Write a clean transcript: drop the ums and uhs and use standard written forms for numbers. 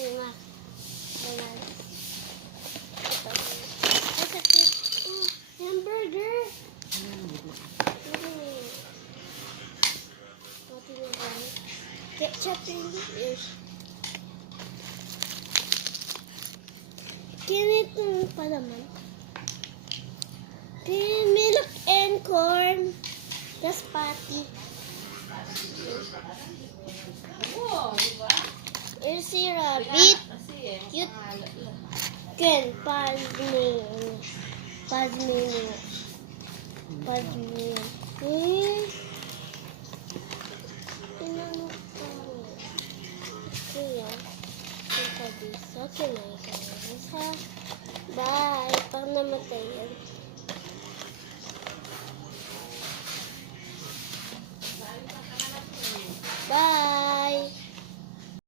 Nga. Bananas. Ito. Ay, sakit. Oh, hamburger. Ketchup is. Ganito pa naman. Milk and corn. That's patty. Here's si rabbit. Cute. Ken, Pazmino. Inano ko. Kaya, okay na ikaw. Bye. Pang namatay yan.